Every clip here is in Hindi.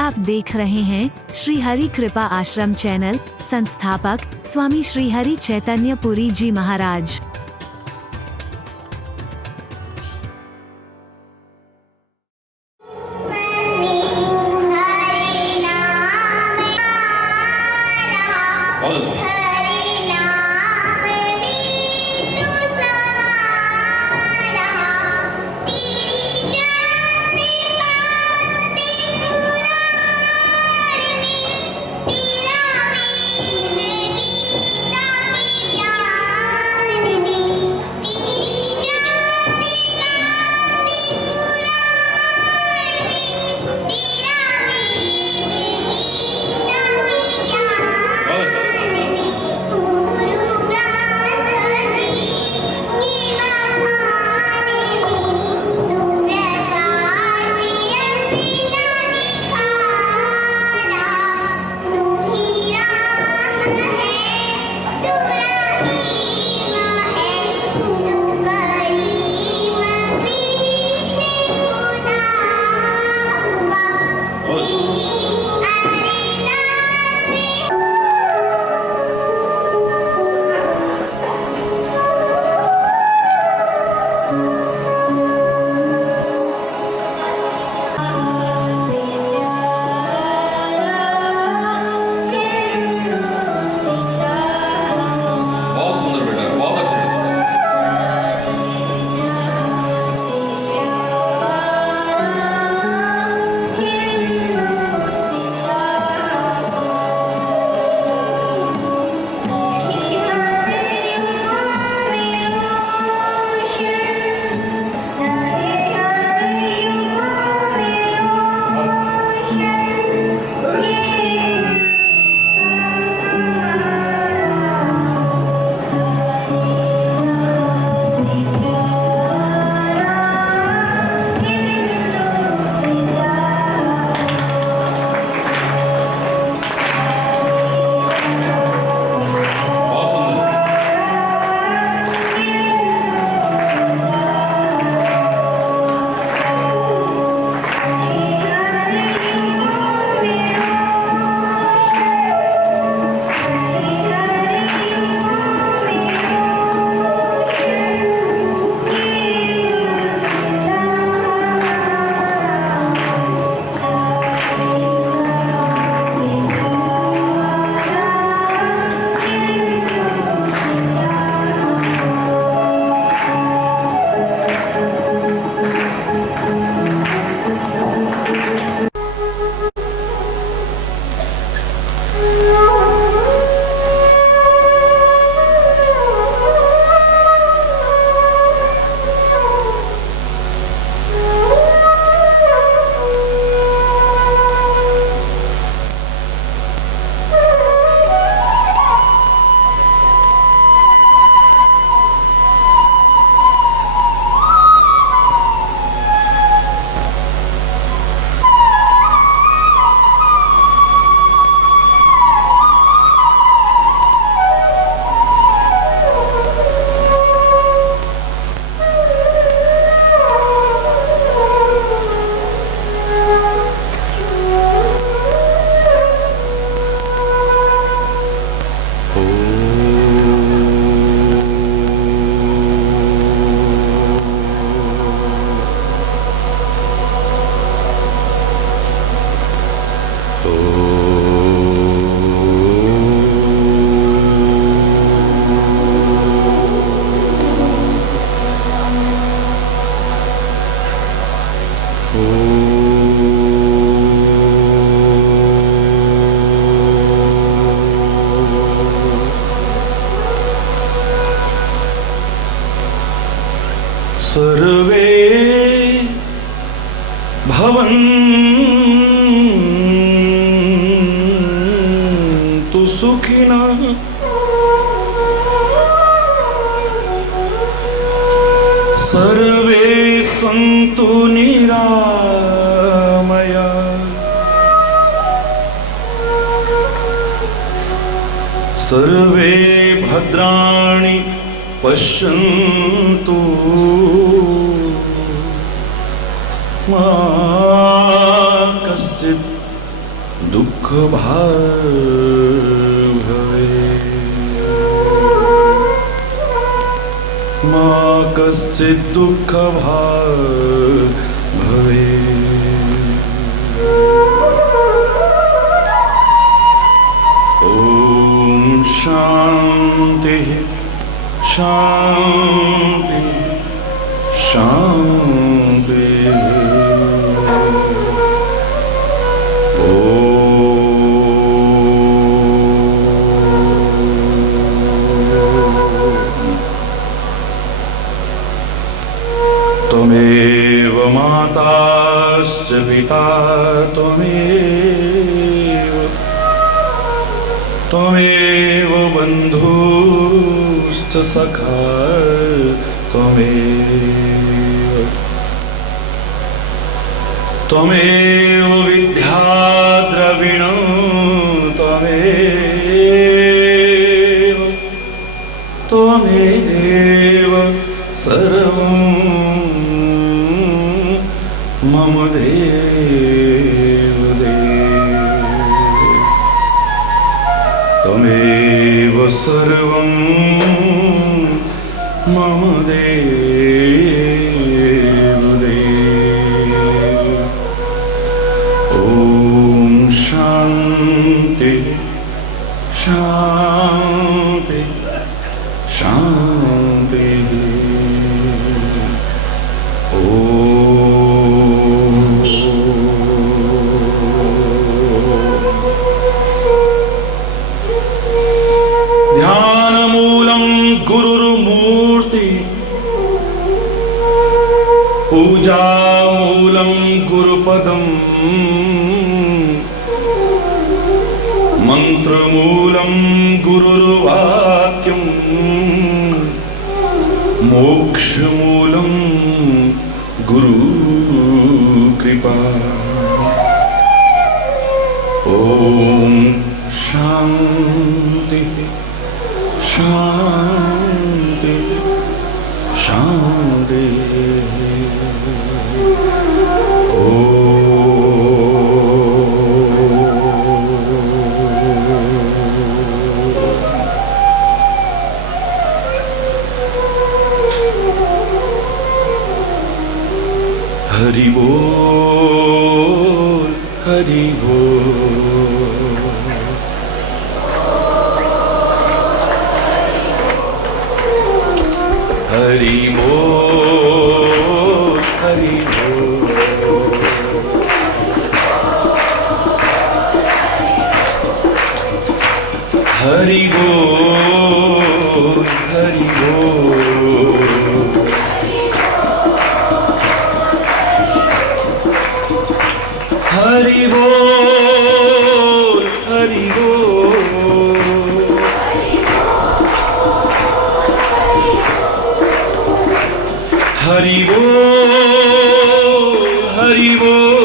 आप देख रहे हैं श्री हरि कृपा आश्रम चैनल। संस्थापक स्वामी श्री हरि चैतन्य पुरी जी महाराज। सर्वे भवन्तु सुखिनः सर्वे सन्तु निरामयाः सर्वे भद्राणि पश्यन्तु मा कश्चित् दुःख भार भवे मा कश्चित् दुःख भार भवे ॐ शान्ति शान्ति शान्ति त्वमेव माताश्च पिता त्वमेव बन्धुश्च सखा त्वमेव विद्या द्रविणं त्वमेव सर्वं मम देव त्वमेव सर्वं मम देव ॐ शान्ति शान्ति शान्ति ध्यानमूलं गुरुर्मूर्ति पूजामूलं गुरुपदम् मन्त्रमूलं गुरुर्वाक्यम् मोक्षमूलं गुरुकृपा ॐ शान्ति शान्ति शान्ति हरि बोल हरि बोल हरि बोल हरि बोल हरि बोल हरि बोल हरि बोल हरि बोल हरि बोल हरि बोल हरि बोल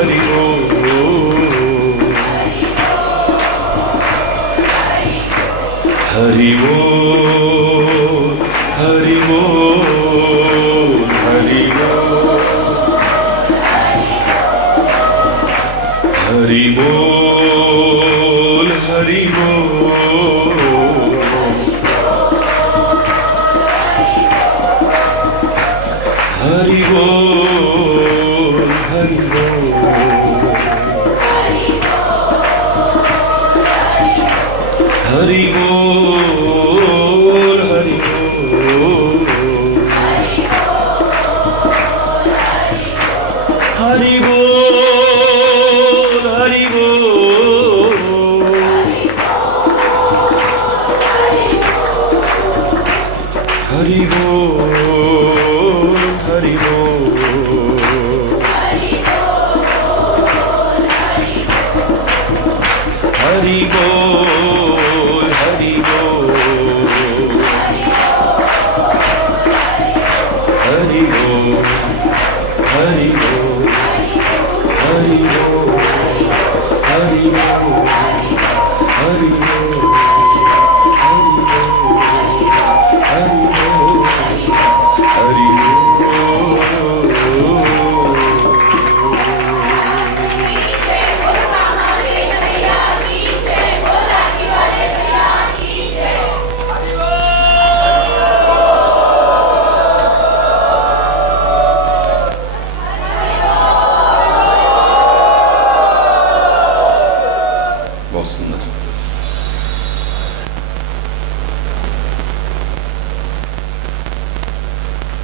हरि हरि बोल हरि बोल हरि बोल हरि बोल हरि बोल हरि बोल हरि बोल हरि बोल हरि बोल हरि बोल हरि बोल हरि बोल हरि बोल हरि बोल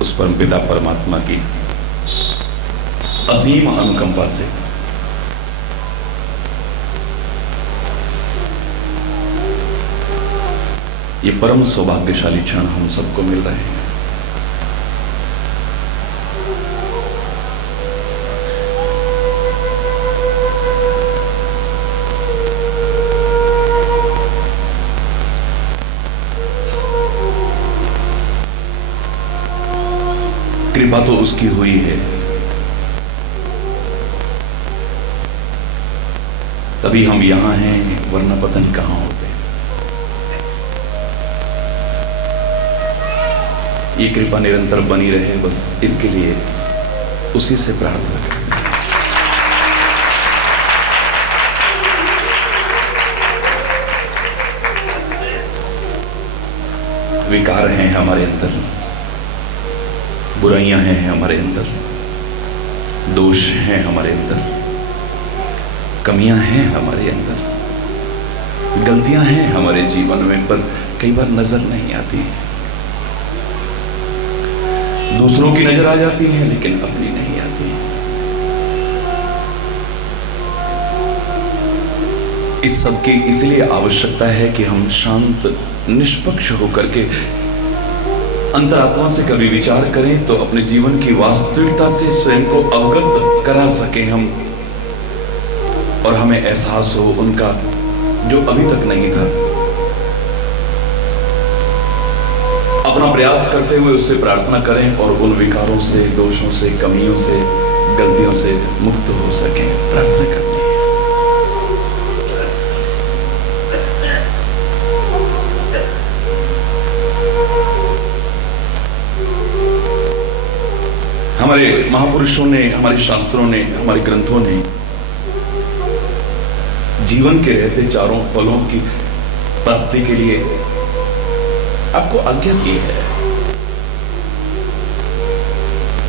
उस परमपिता परमात्मा की असीम अनुकंपा से ये परम सौभाग्यशाली क्षण हम सबको मिल रहे हैं। कृपा तो उसकी हुई है, तभी हम यहां हैं, वरना पता नहीं कहां होते। ये कृपा निरंतर बनी रहे, बस इसके लिए उसी से प्रार्थना करें। विकार हैं हमारे अंदर, बुराइयां हैं हमारे अंदर, दोष हैं हमारे अंदर, कमियां हैं हमारे अंदर, गलतियां हैं हमारे जीवन में, पर कई बार नजर नहीं आती। दूसरों की नजर आ जाती है लेकिन अपनी नहीं आती। इस सब की इसलिए आवश्यकता है कि हम शांत निष्पक्ष होकर के अंतरात्मा से कभी विचार करें तो अपने जीवन की वास्तविकता से स्वयं को अवगत करा सके हम, और हमें एहसास हो उनका जो अभी तक नहीं था। अपना प्रयास करते हुए उससे प्रार्थना करें और उन विकारों से, दोषों से, कमियों से, गलतियों से मुक्त हो सकें। प्रार्थना करनी है। हमारे महापुरुषों ने, हमारे शास्त्रों ने, हमारे ग्रंथों ने जीवन के रहते चारों फलों की प्राप्ति के लिए आपको आज्ञा की है।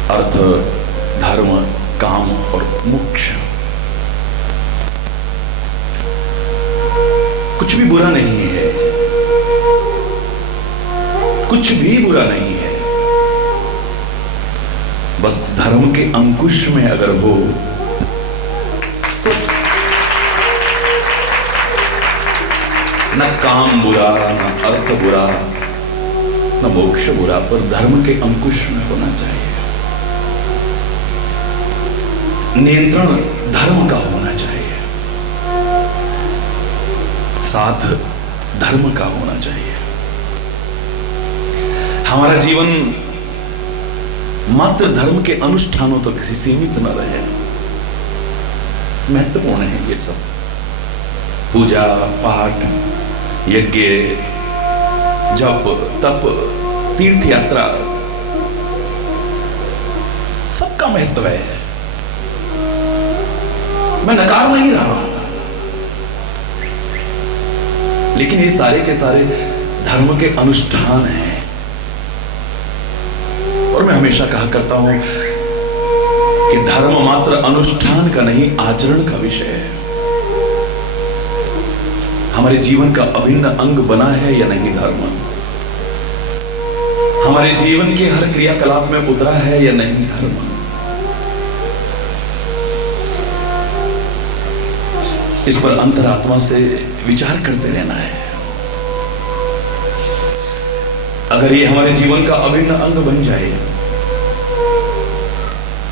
अर्थ, धर्म, काम और मोक्ष। कुछ भी बुरा नहीं है, कुछ भी बुरा नहीं है, बस धर्म के अंकुश में अगर हो तो न काम बुरा, न अर्थ बुरा, न मोक्ष बुरा, पर धर्म के अंकुश में होना चाहिए। नियंत्रण धर्म का होना चाहिए, साथ धर्म का होना चाहिए। हमारा जीवन मात्र धर्म के अनुष्ठानों तक सीमित न रहे। महत्वपूर्ण है ये सब, पूजा पाठ, यज्ञ, जप, तप, तीर्थ यात्रा, सबका महत्व है। मैं नकार नहीं रहा, लेकिन ये सारे के सारे धर्म के अनुष्ठान हैं। और मैं हमेशा कहा करता हूं कि धर्म मात्र अनुष्ठान का नहीं, आचरण का विषय है। हमारे जीवन का अभिन्न अंग बना है या नहीं धर्म? हमारे जीवन के हर क्रियाकलाप में उतरा है या नहीं धर्म? इस पर अंतरात्मा से विचार करते रहना है। अगर ये हमारे जीवन का अभिन्न अंग बन जाए,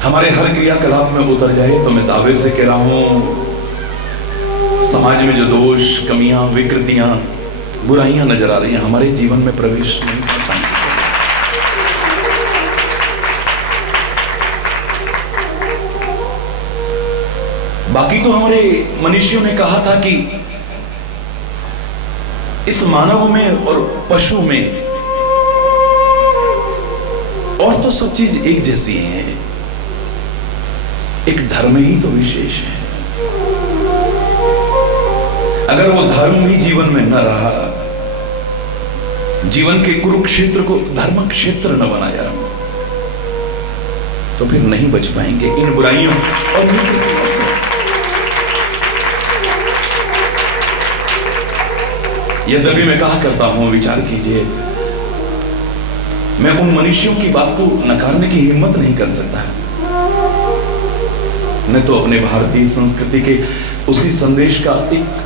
हमारे हर क्रियाकलाप में उतर जाए, तो मैं दावे से कह रहा हूं समाज में जो दोष, कमियां, विकृतियां, बुराइयां नजर आ रही हैं, हमारे जीवन में प्रवेश नहीं कर पाएंगे। बाकी तो हमारे मनुष्यों ने कहा था कि इस मानव में और पशु में और तो सब चीज एक जैसी है, एक धर्म ही तो विशेष है। अगर वो धर्म भी जीवन में न रहा, जीवन के कुरुक्षेत्र को धर्म क्षेत्र न बनाया, तो फिर नहीं बच पाएंगे इन बुराइयों और विकृतियों से। यद्यपि मैं कहा करता हूं, विचार कीजिए, मैं उन मनुष्यों की बात को नकारने की हिम्मत नहीं कर सकता। मैं तो अपने भारतीय संस्कृति के उसी संदेश का एक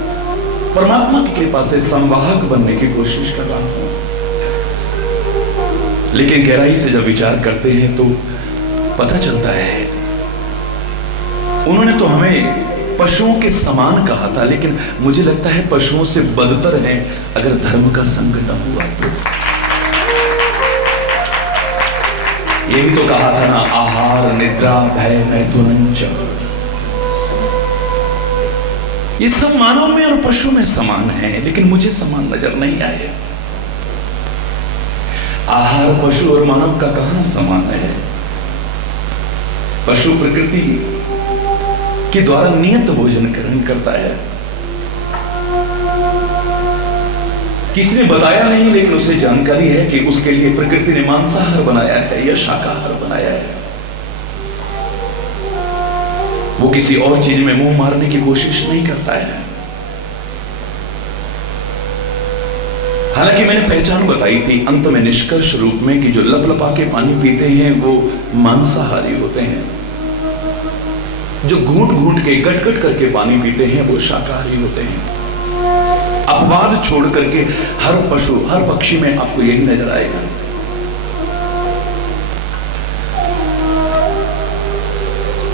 परमात्मा की कृपा से संवाहक बनने की कोशिश कर रहा हूं। लेकिन गहराई से जब विचार करते हैं तो पता चलता है उन्होंने तो हमें पशुओं के समान कहा था, लेकिन मुझे लगता है पशुओं से बदतर है अगर धर्म का संग न हुआ तो। यही तो कहा था ना, आहार निद्रा भय मैथुन च। ये सब मानव में और पशु में समान है, लेकिन मुझे समान नजर नहीं आए। आहार पशु और मानव का कहां समान है? पशु प्रकृति के द्वारा नियत भोजन ग्रहण करता है। किसी ने बताया नहीं, लेकिन उसे जानकारी है कि उसके लिए प्रकृति ने मांसाहार बनाया है या शाकाहार बनाया है। वो किसी और चीज में मुंह मारने की कोशिश नहीं करता है। हालांकि मैंने पहचान बताई थी अंत में निष्कर्ष रूप में कि जो लपलपा के पानी पीते हैं वो मांसाहारी होते हैं, जो घूंट घूंट के गट गट करके पानी पीते हैं वो शाकाहारी होते हैं। अपवाद छोड़ करके हर पशु हर पक्षी में आपको यही नजर आएगा।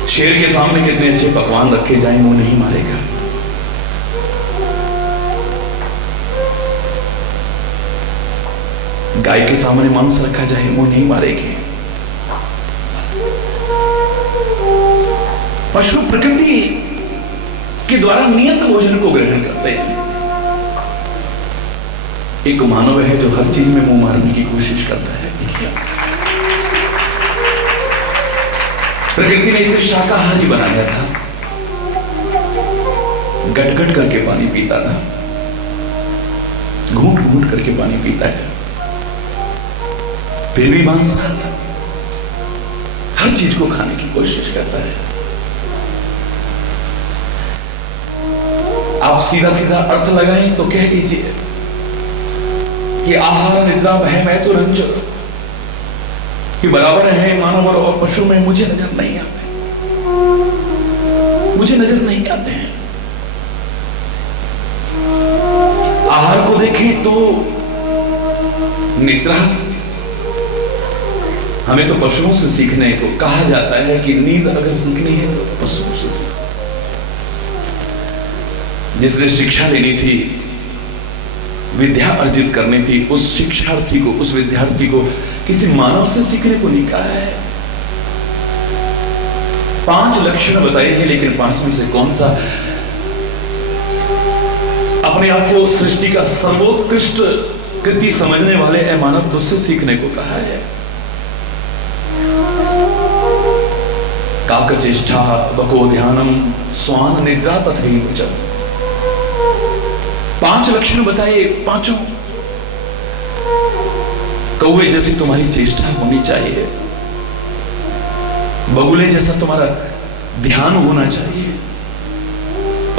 शेर के सामने कितने अच्छे पकवान रखे जाएं वो नहीं मारेगा। गाय के सामने मांस रखा जाए वो नहीं मारेगी। पशु प्रकृति के द्वारा नियत भोजन को ग्रहण करते हैं। एक मानव है जो हर चीज में मुंह मारने की कोशिश करता है। प्रकृति ने इसे शाकाहारी बनाया था, गट गट करके पानी पीता था, घूंट घूंट करके पानी पीता है, फिर भी मांस खाता, हर चीज को खाने की कोशिश करता है। आप सीधा सीधा अर्थ लगाएं तो कह दीजिए कि आहार निद्रा भय मैथुन च कि बराबर है मानव और पशु में। मुझे नजर नहीं आते, मुझे नजर नहीं आते हैं। आहार को देखें तो निद्रा, हमें तो पशुओं से सीखने को कहा जाता है कि नींद अगर सीखनी है तो पशुओं से सीखो। जिसने शिक्षा लेनी थी, विद्या अर्जित करनी थी, उस शिक्षार्थी को, उस विद्यार्थी को किसी मानव से सीखने को नहीं कहा है। 5 लक्षण बताए हैं, लेकिन 5 में से कौन सा अपने आप को सृष्टि का सर्वोत्कृष्ट कृति समझने वाले है मानव, तुझसे सीखने को कहा है। काकचेष्टा बको ध्यानम स्वान निद्रा तथैव च। 5 लक्षण बताए, पांचों। कौवे जैसी तुम्हारी चेष्टा होनी चाहिए, बगुले जैसा तुम्हारा ध्यान होना चाहिए,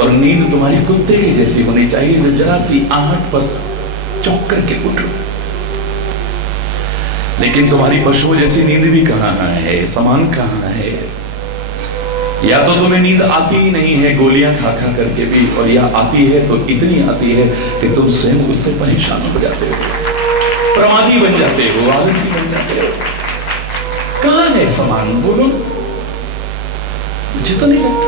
और नींद तुम्हारी कुत्ते की जैसी होनी चाहिए जो जरा सी आहट पर चौंक करके उठो। लेकिन तुम्हारी पशुओं जैसी नींद भी कहां है, समान कहां है। या तो तुम्हें नींद आती ही नहीं है गोलियां खा खा करके भी, और या आती है तो इतनी आती है कि तुम स्वयं उससे परेशान हो जाते हो, प्रमादी बन जाते हो, आलसी बन जाते हो। कहां है समान? बोलो। मुझे तो नहीं लगता।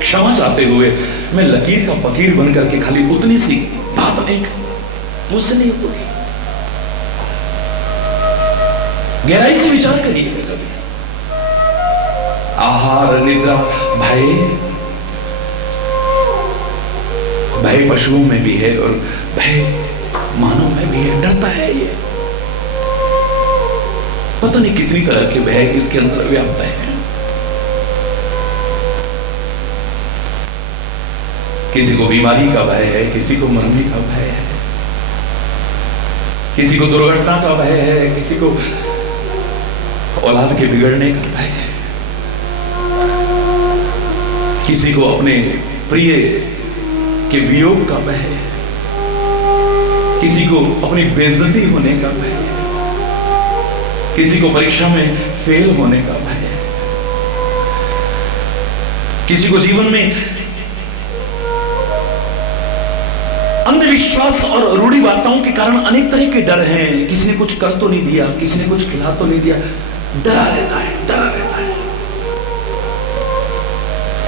क्षमा चाहते हुए मैं लकीर का फकीर बन करके खाली उतनी सी बात नहीं, मुझसे नहीं होती। गहराई से विचार करिए कभी। आहार निद्रा भय, भय पशुओं में भी है और भय मानव में भी है। डरता है ये, पता नहीं कितनी तरह के भय इसके अंदर व्याप्त है। किसी को बीमारी का भय है, किसी को मरने का भय है, किसी को दुर्घटना का भय है, किसी को औलाद के बिगड़ने का भय है, किसी को अपने प्रिय के वियोग का भय है, किसी को अपनी बेइज्जती होने का भय है। किसी को परीक्षा में फेल होने का भय है, किसी को जीवन में अंधविश्वास और रूढ़िवादिताओं के कारण अनेक तरह के डर हैं। किसी ने कुछ कर तो नहीं दिया, किसी ने कुछ खिला तो नहीं दिया, डरा रहता है, डरा रहता है।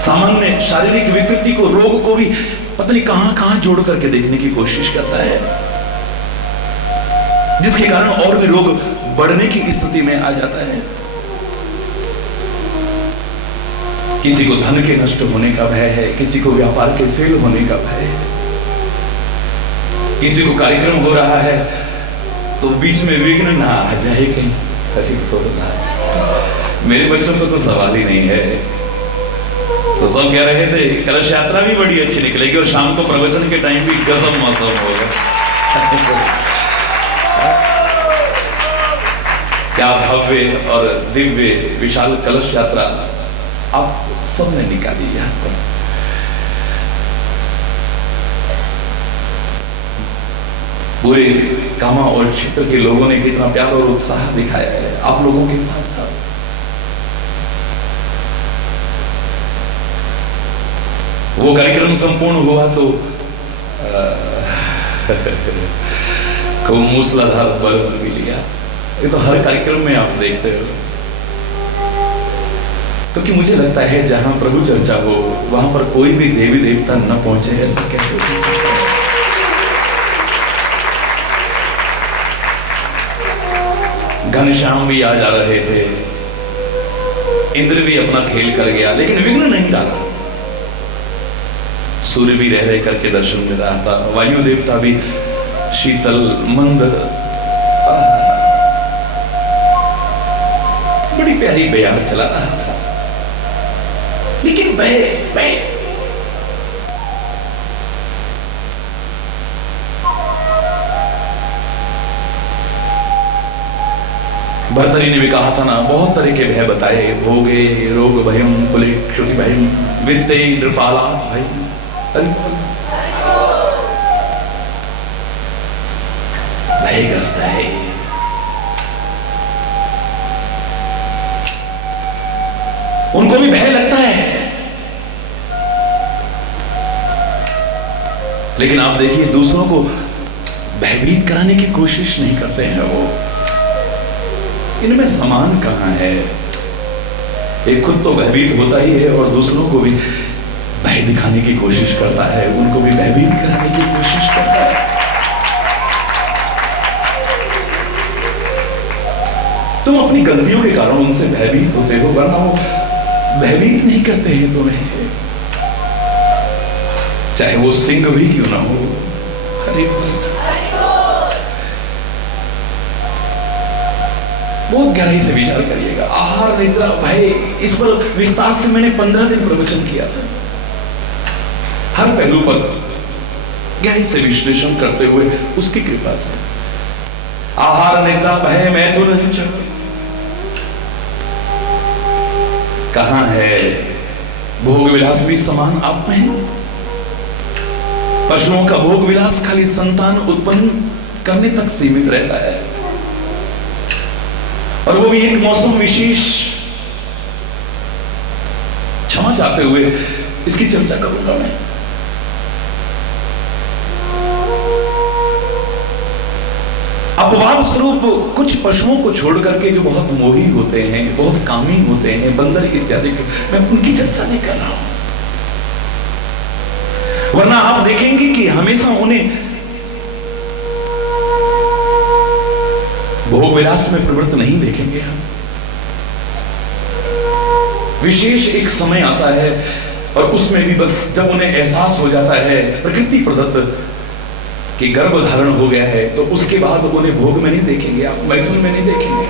सामान्य शारीरिक विकृति को, रोग को भी पता नहीं कहां जोड़ करके देखने की कोशिश करता है, जिसके कारण और भी रोग बढ़ने की स्थिति में आ जाता है। किसी को धन के नष्ट होने का भय है, किसी को व्यापार के फेल होने का भय है, किसी को कार्यक्रम हो रहा है तो बीच में विघ्न ना आ जाए कहीं। मेरे बच्चों को तो सवाल ही नहीं है, तो सब कह रहे थे कलश यात्रा भी बड़ी अच्छी निकलेगी और शाम को प्रवचन के टाइम भी गजब मौसम होगा। क्या भव्य और दिव्य विशाल कलश यात्रा आप सबने निकाली यहां पर। पूरे कामा और क्षेत्र के लोगों ने कितना प्यार और उत्साह दिखाया है आप लोगों के साथ साथ। वो कार्यक्रम संपूर्ण हुआ तो को मूसलाधार बरस भी लिया। ये तो हर कार्यक्रम में आप देखते हो, क्योंकि मुझे लगता है जहां प्रभु चर्चा हो वहां पर कोई भी देवी देवता न पहुंचे, ऐसा कैसे हो सकता है। घनश्याम भी आ जा रहे थे, इंद्र भी अपना खेल कर गया, लेकिन विघ्न नहीं डाला। सूर्य भी रह करके दर्शन दे रहा था, वायु देवता भी शीतल मंद, बड़ी प्यारी बयार चला रहा था। लेकिन भर्तरी ने भी कहा था ना, बहुत तरह के भय बताए, भोगे रोग भयम कुले क्षुति भयम वित्ते नृपाला भय। भयग्रस्त है, उनको भी भय लगता है। लेकिन आप देखिए दूसरों को भयभीत कराने की कोशिश नहीं करते हैं वो। इनमें समान कहां है? एक खुद तो भयभीत होता ही है और दूसरों को भी भय दिखाने की कोशिश करता है, उनको भी भयभीत कराने की कोशिश करता है। तुम अपनी गलतियों के कारण उनसे भयभीत होते हो, वरना वो भयभीत नहीं करते हैं तुम्हें, चाहे वो सिंह भी क्यों ना हो। हरे बहुत गहराई से विचार करिएगा। आहार निद्रा भय, इस पर विस्तार से मैंने 15 दिन प्रवचन किया था। हर पहलू पर गहराई से विश्लेषण करते हुए उसकी कृपा से। आहार निद्रा भय मैथुन कहां है? भोग विलास भी समान आप में है। पशुओं का भोग विलास खाली संतान उत्पन्न करने तक सीमित रहता है, और वो भी एक मौसम विशेष। क्षमा चाहते हुए इसकी चर्चा करूंगा मैं। अपवाद स्वरूप कुछ पशुओं को छोड़ करके जो बहुत मोही होते हैं, बहुत कामी होते हैं, बंदर इत्यादि, मैं उनकी चर्चा नहीं कर रहा हूं। वरना आप देखेंगे कि हमेशा उन्हें भोग विलास में प्रवृत्त नहीं देखेंगे हम। विशेष एक समय आता है और उसमें भी बस जब उन्हें एहसास हो जाता है प्रकृति प्रदत्त कि गर्भ धारण हो गया है, तो उसके बाद उन्हें भोग में नहीं देखेंगे, आप मैथुन में नहीं देखेंगे।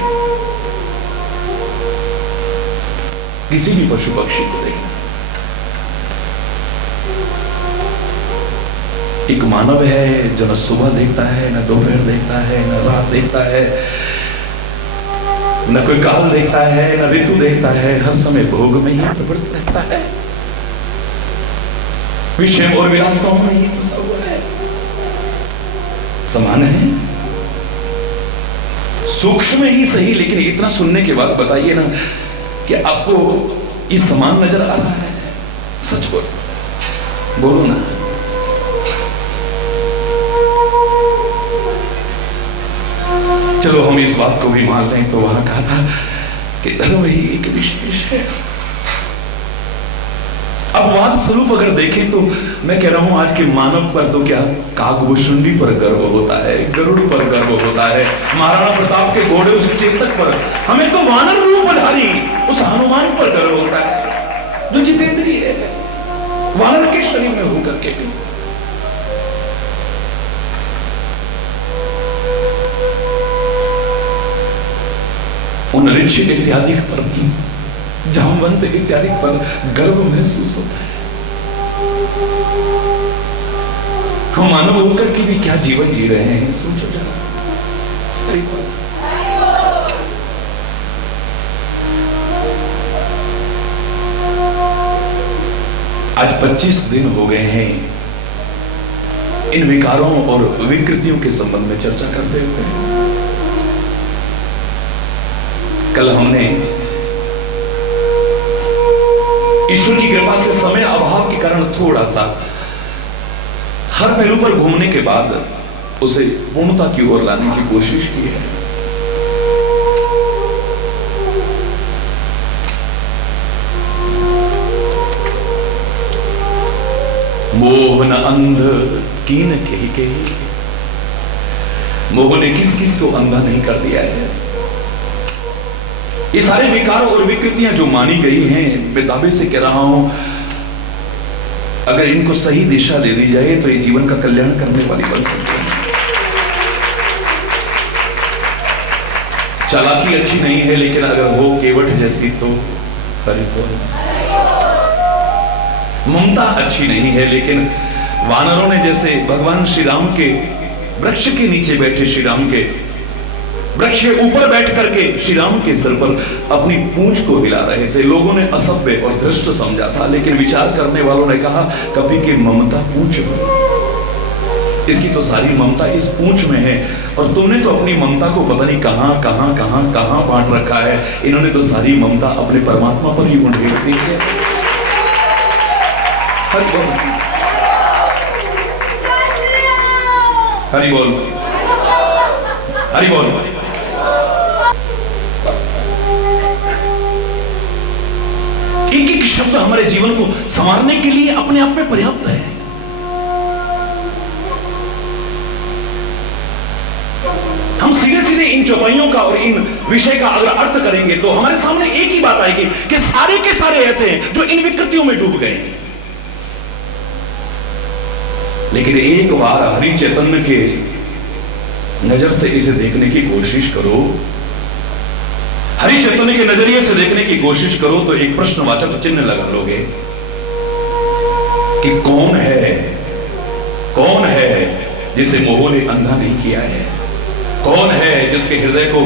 किसी भी पशु पक्षी को देखना, एक मानव है जो न सुबह देखता है, न दोपहर देखता है, न रात देखता है, न कोई काल देखता है, न ऋतु देखता है, हर समय भोग में ही प्रवृत्त रहता है, विषय और विलासताओं में ही फंसा हुआ है। समान है, सूक्ष्म ही सही, लेकिन इतना सुनने के बाद बताइए ना कि आपको ये समान नजर आ रहा है? सच बोलो ना। चलो हम इस बात को भी मान लें तो वहां कहा था कि धर्म ही एक विशेष है। अब वाद स्वरूप अगर देखें तो मैं कह रहा हूं आज के मानव पर तो क्या कागभूषुंडी पर गर्व होता है, गरुड़ पर गर्व होता है, महाराणा प्रताप के घोड़े उस चेतक पर, हमें तो वानर रूपधारी उस हनुमान पर गर्व होता है जो जितेंद्रिय है, वानर के शरीर में होकर के भी। उन ऋषि इत्यादि पर भी, जामवंत इत्यादि पर गर्व महसूस होता है। हम मानव होकर के भी क्या जीवन जी रहे हैं, सोचो जरा। आज 25 दिन हो गए हैं इन विकारों और विकृतियों के संबंध में चर्चा करते हुए। कल हमने ईश्वर की कृपा से समय अभाव के कारण थोड़ा सा हर पहलू पर घूमने के बाद उसे पूर्णता की ओर लाने की कोशिश की है। मोह न अंध कीन के मोह ने किस किस को अंधा नहीं कर दिया है। ये सारे विकार और विकृतियां जो मानी गई हैं, मैं दावे से कह रहा हूं अगर इनको सही दिशा दे दी जाए तो ये जीवन का कल्याण करने वाली बन सकती है। चालाकी अच्छी नहीं है, लेकिन अगर हो केवट जैसी तो हरि बोल। ममता अच्छी नहीं है, लेकिन वानरों ने जैसे भगवान श्री राम के वृक्ष के नीचे बैठे, श्री राम के वृक्ष के ऊपर बैठ करके श्री राम के सिर पर अपनी पूंछ को हिला रहे थे। लोगों ने असभ्य और धृष्ट समझा था, लेकिन विचार करने वालों ने कहा कभी की ममता पूंछ में, इसकी तो सारी ममता इस पूंछ में है, और तुमने तो अपनी ममता को पता नहीं कहां कहां कहां कहां बांट रखा है। इन्होंने तो सारी ममता अपने परमात्मा पर ही उंडेल दी है। हरि बोल, हरि बोल, हरि बोल। एक एक शब्द हमारे जीवन को संवारने के लिए अपने आप में पर्याप्त है। हम सीधे सीधे इन चौपाइयों का और इन विषय का अगर अर्थ करेंगे तो हमारे सामने एक ही बात आएगी कि सारे के सारे ऐसे हैं जो इन विकृतियों में डूब गए हैं। लेकिन एक बार हरि चैतन्य के नजर से इसे देखने की कोशिश करो, हरि चैतन्य के नजरिए से देखने की कोशिश करो तो एक प्रश्नवाचक चिन्ह लगा लोगे कि कौन है जिसे मोह ने अंधा नहीं किया है, कौन है जिसके हृदय को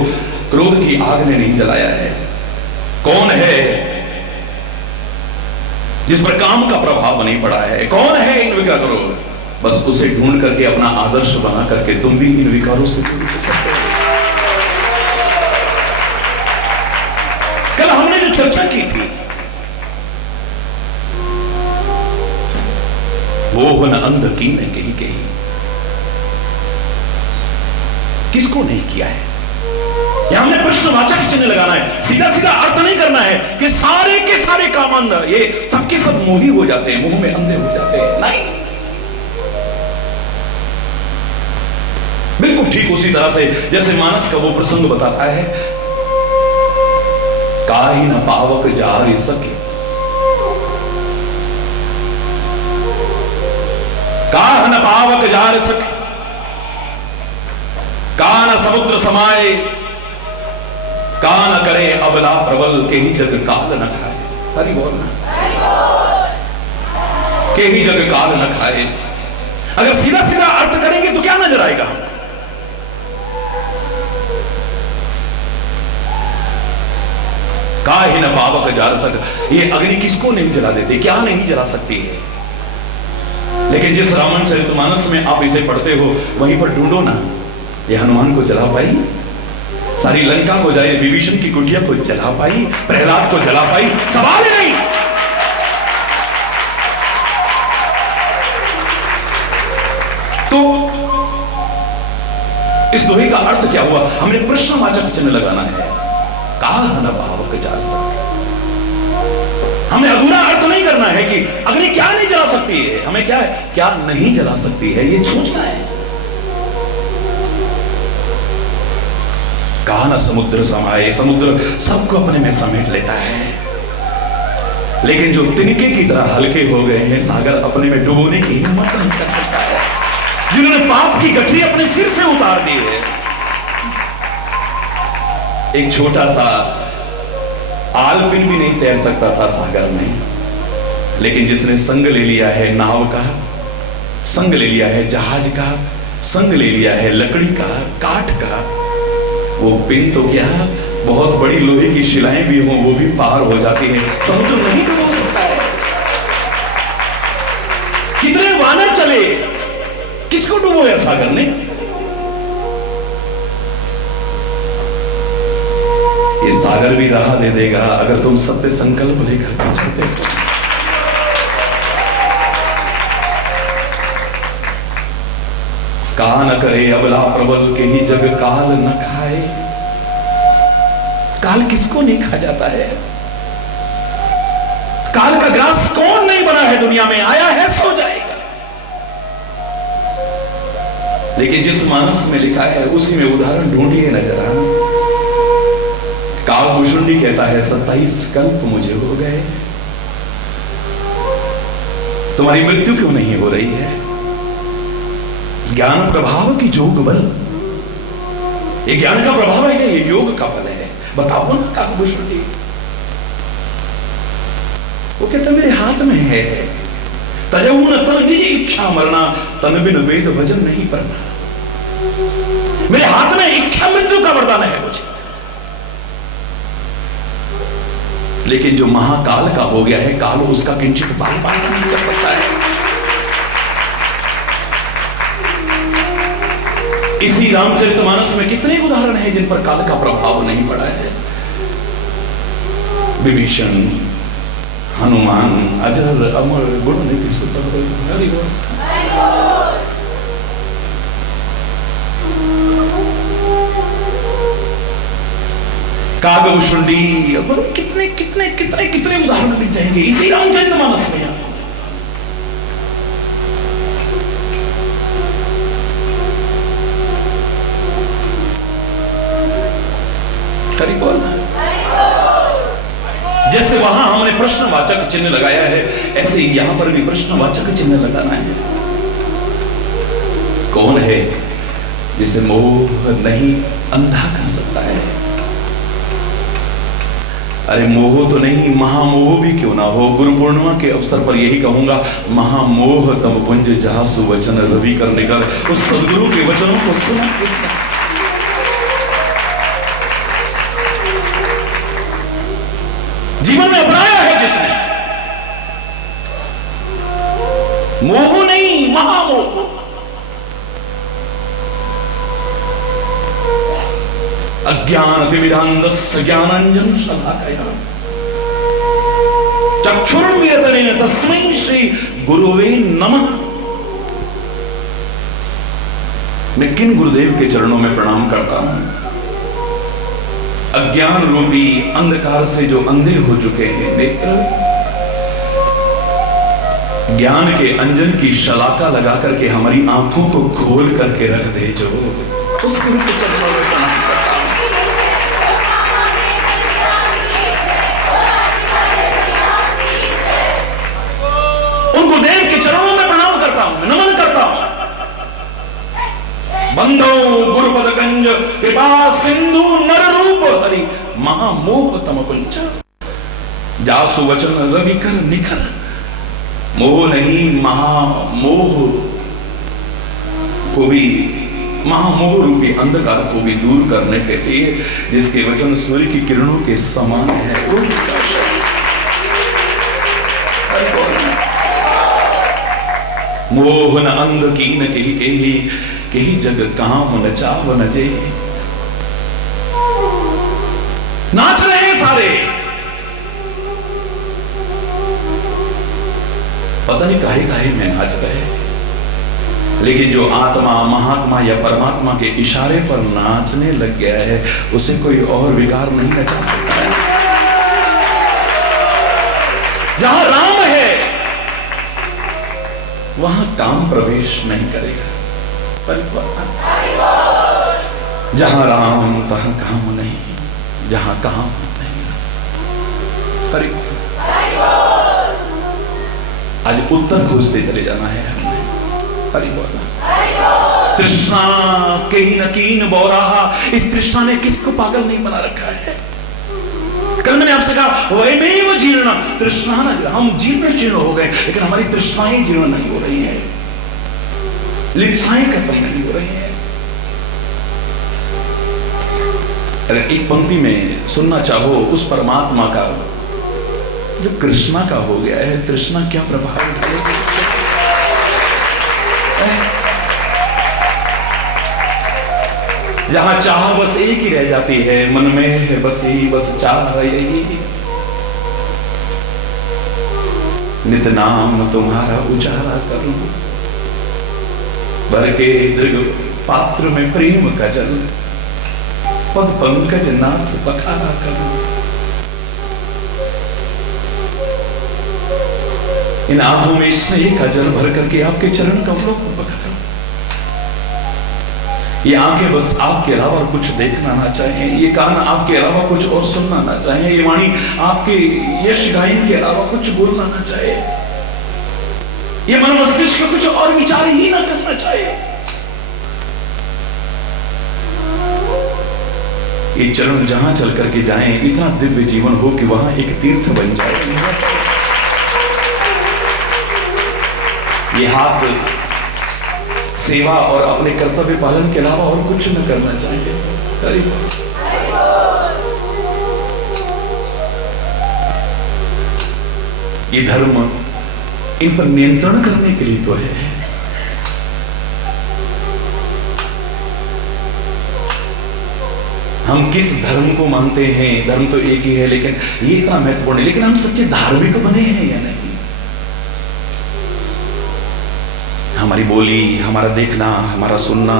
क्रोध की आग ने नहीं जलाया है, कौन है जिस पर काम का प्रभाव नहीं पड़ा है, कौन है इन विकारों। बस उसे ढूंढ करके अपना आदर्श बना करके तुम भी इन विकारों से दूर हो सकते हो। कल हमने जो चर्चा की थी, मोह न अंध कीन कही, किसको नहीं किया है? यहां हमने प्रश्नवाचक चिन्ह लगाना है, सीधा सीधा अर्थ नहीं करना है कि सारे के सारे काम अंध, ये सबके सब मोही हो जाते हैं, मुंह में अंधे हो जाते हैं। नहीं, बिल्कुल ठीक उसी तरह से जैसे मानस का वो प्रसंग बताता है, काहि न पावक जारि सके, काह न पावक जार सके, का न समुद्र समाये, का न करे अबला प्रबल, के ही जग काल न खाए। हरि बोल, के ही जग काल न खाए। अगर सीधा सीधा अर्थ करेंगे तो क्या नजर आएगा हमको? काहे न पावक जार सक, ये अग्नि किसको नहीं जला देते, क्या नहीं जला सकती है? लेकिन जिस रामचरितमानस में आप इसे पढ़ते हो वहीं पर ढूंढो ना, ये हनुमान को जला पाई? सारी लंका को जाए, विभीषण की कुटिया को जला पाई, प्रहलाद को जला पाई? सवाल ही नहीं। तो इस दोहे का अर्थ क्या हुआ? हमें प्रश्नवाचक चिन्ह लगाना है। काल न भावक जाल सके। हमें अधूरा अर्थ नहीं करना है कि अग्नि क्या नहीं जला सकती है, हमें क्या है, क्या नहीं जला सकती है, ये सोचना है। कहा ना समुद्र समाये, समुद्र सबको अपने में समेट लेता है, लेकिन जो तिनके की तरह हल्के हो गए हैं, सागर अपने में डुबोने की हिम्मत नहीं कर सकता है। जिन्होंने पाप की गठरी अपने सिर से उतार दी है। एक छोटा सा आलपिन भी नहीं तैर सकता था सागर में, लेकिन जिसने संग ले लिया है नाव का, संग ले लिया है जहाज का, संग ले लिया है लकड़ी का, काठ का, वो पिन तो क्या, बहुत बड़ी लोहे की शिलाएं भी हों वो भी पार हो जाती है। समुद्र नहीं डुबो सकता है। कितने वानर चले, किसको डुबोया सागर ने? ये सागर भी राह दे देगा अगर तुम सत्य संकल्प लेकर के चलते हो। कहा न करे अबला प्रबल के ही जग काल न खाए। काल किसको नहीं खा जाता है? काल का ग्रास कौन नहीं बना है दुनिया में? आया है सो जाएगा। लेकिन जिस मानस में लिखा है उसी में उदाहरण ढूंढिए ना जरा। कालभूषुंडी कहता है 27 कल्प मुझे हो गए, तुम्हारी मृत्यु क्यों नहीं हो रही है? ज्ञान प्रभाव की जोग बल, ये ज्ञान का प्रभाव है, ये योग का बल है। बताओ ना कालभूषुंडी। वो कहता मेरे हाथ में है, तजऊ न तन निज इच्छा मरना, तन बिन वेद भजन नहीं पढ़ना। मेरे हाथ में इच्छा मृत्यु का वरदान है मुझे। लेकिन जो महाकाल का हो गया है, काल उसका किंचित बाल नहीं कर सकता है। इसी रामचरितमानस में कितने उदाहरण हैं जिन पर काल का प्रभाव नहीं पड़ा है। विभीषण, हनुमान, अजर अमर गुण निधि कागभूषुंडी, कितने कितने कितने कितने उदाहरण मिल जाएंगे इसी रामचरितमानस में। जैसे वहां हमने प्रश्नवाचक चिन्ह लगाया है, ऐसे यहां पर भी प्रश्नवाचक चिन्ह लगाना है। कौन है जिसे मोह नहीं अंधा कर सकता है? अरे मोह तो नहीं, महामोह भी क्यों ना हो। गुरु पूर्णिमा के अवसर पर यही कहूंगा, महामोह तम पुंज जहां सुवचन रवि कर निकल। उस सदगुरु के वचनों को सुना किसने? जीवन में अपनाया है जिसने। मोह नहीं, महामोह। अज्ञान विविधांधस्य ज्ञानांजन शलाकया चक्षुरुन्मीलितं तस्मै श्री गुरुवे नमः। मैं किन गुरुदेव के चरणों में प्रणाम करता हूं? अज्ञान रूपी अंधकार से जो अंधे हो चुके हैं नेत्र, ज्ञान के अंजन की शलाका लगा करके हमारी आंखों को खोल करके रख दे, जो उसके उनके चरणों में प्रणाम करता हूं। उन गुरुदेव के चरणों में प्रणाम करता हूं, नमन करता हूं। बंदो गुरुपद गंज कृपा सिंधु नर रूप हरि, महामोह तम कुंच जासु वचन रवि कर निखर। मोह नहीं, महामोह को भी, महामोह रूपी अंधकार को भी दूर करने के लिए जिसके वचन सूर्य की किरणों के समान है, वो मोह न अंध कीन केही केही, केही जग काम न चाव न जे। पता नहीं काहे काहे में नाच रहे, लेकिन जो आत्मा महात्मा या परमात्मा के इशारे पर नाचने लग गया है उसे कोई और विकार नहीं नचा सकता है। जहां राम है वहां काम प्रवेश नहीं करेगा। जहां राम तहां काम नहीं, जहां काम नहीं। आज उत्तर खोजते चले जाना है हमें। तृष्णा कहीं न कीन बौराहा, इस तृष्णा ने किसको पागल नहीं बना रखा है। कल मैंने आपसे कहा वयमेव जीर्ण तृष्णा, हम जीर्ण जीर्ण हो गए, लेकिन हमारी तृष्णाएं जीर्ण नहीं हो रही है, लिप्साएं खत्म नहीं हो रही है। अगर एक पंक्ति में सुनना चाहो उस परमात्मा का जो कृष्णा का हो गया है, तृष्णा क्या प्रभाव डालेगी। जहां चाह बस एक ही रह जाती है, मन में है बस यही, बस चाह यही। नित नाम तुम्हारा उचारा करूं, भर के दृग पात्र में प्रेम का जल, पद पंकज नाथ पखारा करूं। इन आंखों में स्नेह का जल भर करके आपके चरण कमलों को पखारूं। ये आंखें बस आपके अलावा कुछ देखना ना चाहें, ये कान आपके अलावा कुछ और सुनना ना चाहें, ये वाणी आपके यश गायन के अलावा कुछ बोलना ना चाहे, ये मन मस्तिष्क कुछ और विचार ही ना करना चाहे। ये चरण जहां चल करके जाएं, इतना दिव्य जीवन हो कि वहां एक तीर्थ बन जाए। ये हाथ सेवा और अपने कर्तव्य पालन के अलावा और कुछ न करना चाहिए। ये धर्म इन पर नियंत्रण करने के लिए तो है। हम किस धर्म को मानते हैं, धर्म तो एक ही है, लेकिन ये इतना महत्वपूर्ण है, लेकिन हम सच्चे धार्मिक बने हैं या नहीं। हमारी बोली, हमारा देखना, हमारा सुनना,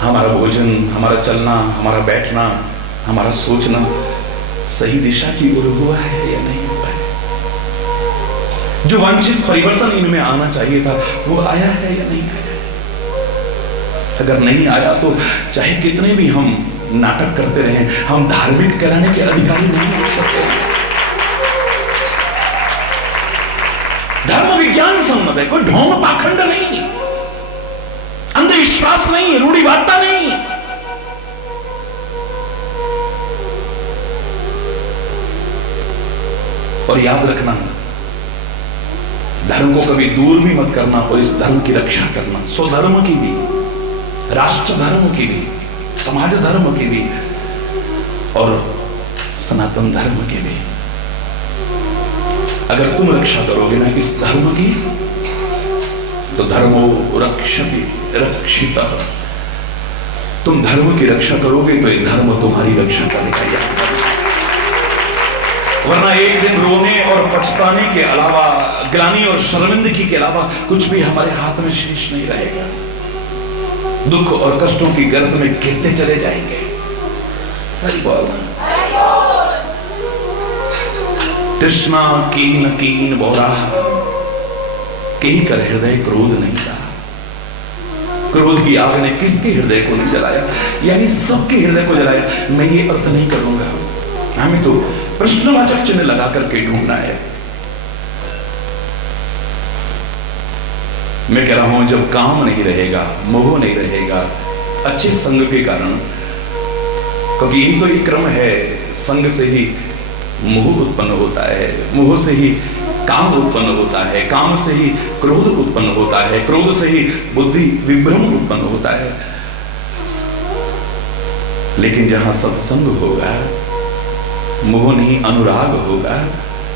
हमारा भोजन, हमारा चलना, हमारा बैठना, हमारा सोचना सही दिशा की ओर हुआ है या नहीं हुआ है। जो वांछित परिवर्तन इनमें आना चाहिए था वो आया है या नहीं आया है। अगर नहीं आया तो चाहे कितने भी हम नाटक करते रहे, हम धार्मिक कहलाने के अधिकारी नहीं हो सकते। धर्म विज्ञान सम्मत है, कोई ढोंग पाखंड नहीं, अंधविश्वास नहीं, रूढ़िवादिता नहीं। और याद रखना, धर्म को कभी दूर भी मत करना और इस धर्म की रक्षा करना, स्वधर्म की भी, राष्ट्र धर्म की भी, समाज धर्म की भी और सनातन धर्म की भी। अगर तुम रक्षा करोगे ना इस धर्म की, तो धर्मो रक्षति रक्षिता। तुम धर्म की रक्षा करोगे तो ये धर्म तुम्हारी रक्षा करेगा। वरना एक दिन रोने और पछताने के अलावा, ग्लानि और शर्मिंदगी के अलावा कुछ भी हमारे हाथ में शेष नहीं रहेगा। दुख और कष्टों की गर्त में गिरते चले जाएंगे। तृष्णा कीन कीन बोराहा, कहीं कर हृदय क्रोध नहीं था। क्रोध की आग ने किसके हृदय को नहीं जलाया, यानी सबके हृदय को जलाया। मैं ये अर्थ नहीं करूंगा, हमें तो प्रश्नवाचक चिन्ह लगा करके ढूंढना है। मैं कह रहा हूं जब काम नहीं रहेगा, मोह नहीं रहेगा, अच्छे संग के कारण, क्योंकि यही तो एक क्रम है, संग से ही मोह उत्पन्न होता है, मोह से ही काम उत्पन्न होता है, काम से ही क्रोध उत्पन्न होता है, क्रोध से ही बुद्धि विभ्रम उत्पन्न होता है। लेकिन जहां सत्संग होगा, मोह नहीं अनुराग होगा,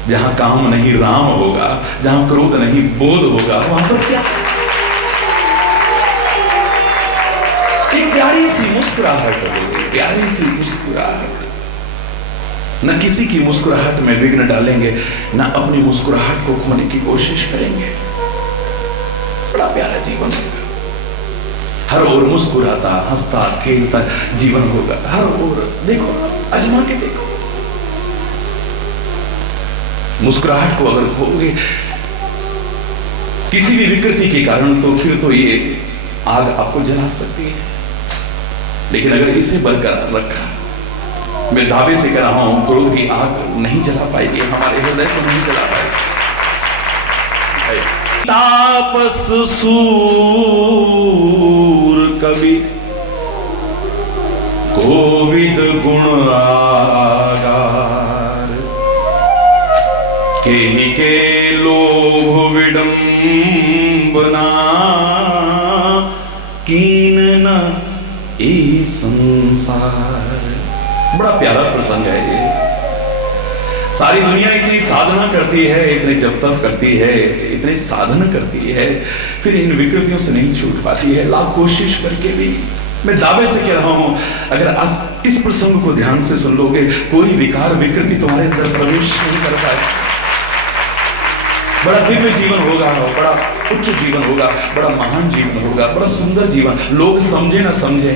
जहां काम नहीं राम होगा, जहां क्रोध नहीं बोध होगा, वहां पर क्या, एक प्यारी सी मुस्कुराहट होगी, प्यारी सी मुस्कुराहट। न किसी की मुस्कुराहट में विघ्न डालेंगे, न अपनी मुस्कुराहट को खोने की कोशिश करेंगे। बड़ा प्यारा जीवन होगा, हर ओर मुस्कुराता हंसता खेलता जीवन होगा। हर ओर देखो, आजमा के देखो। मुस्कुराहट को अगर खोगे किसी भी विकृति के कारण, तो फिर तो ये आग आपको जला सकती है। लेकिन अगर इसे बरकरार रखा, मैं दावे से कह रहा हूं, क्रोध की आग नहीं जला पाएगी, हमारे हृदय को नहीं जला पाएगी। तापस सूर कवि कोविद गुण आगार, के लोभ विडंबना कीन न ए संसार। बड़ा प्यारा प्रसंग है ये। सारी दुनिया इतनी साधना करती है, इतने जप तप करती है, इतने साधना करती है, फिर इन विकृतियों से नहीं छूट पाती है, लाख कोशिश करके भी। मैं दावे से कह रहा हूं, अगर इस प्रसंग को ध्यान से सुन लोगे, कोई विकार विकृति तुम्हारे अंदर प्रवेश नहीं कर पाए। बड़ा दिव्य जीवन होगा, बड़ा उच्च जीवन होगा, बड़ा महान जीवन होगा, बड़ा सुंदर जीवन। लोग समझे ना समझे,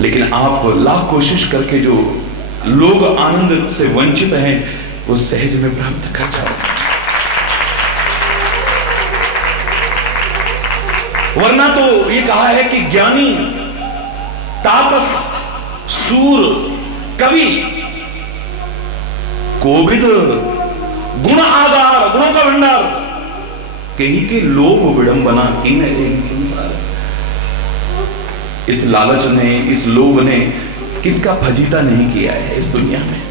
लेकिन आप लाख कोशिश करके जो लोग आनंद से वंचित हैं, वो सहज में प्राप्त कर जाओ। वरना तो ये कहा है कि ज्ञानी, तापस, सूर, कवि, कोविद गुण आधार, गुणों का भंडार, कहीं के लोभ विडंबना कीन ए संसार। इस लालच ने, इस लोभ ने किसका फजीता नहीं किया है इस दुनिया में?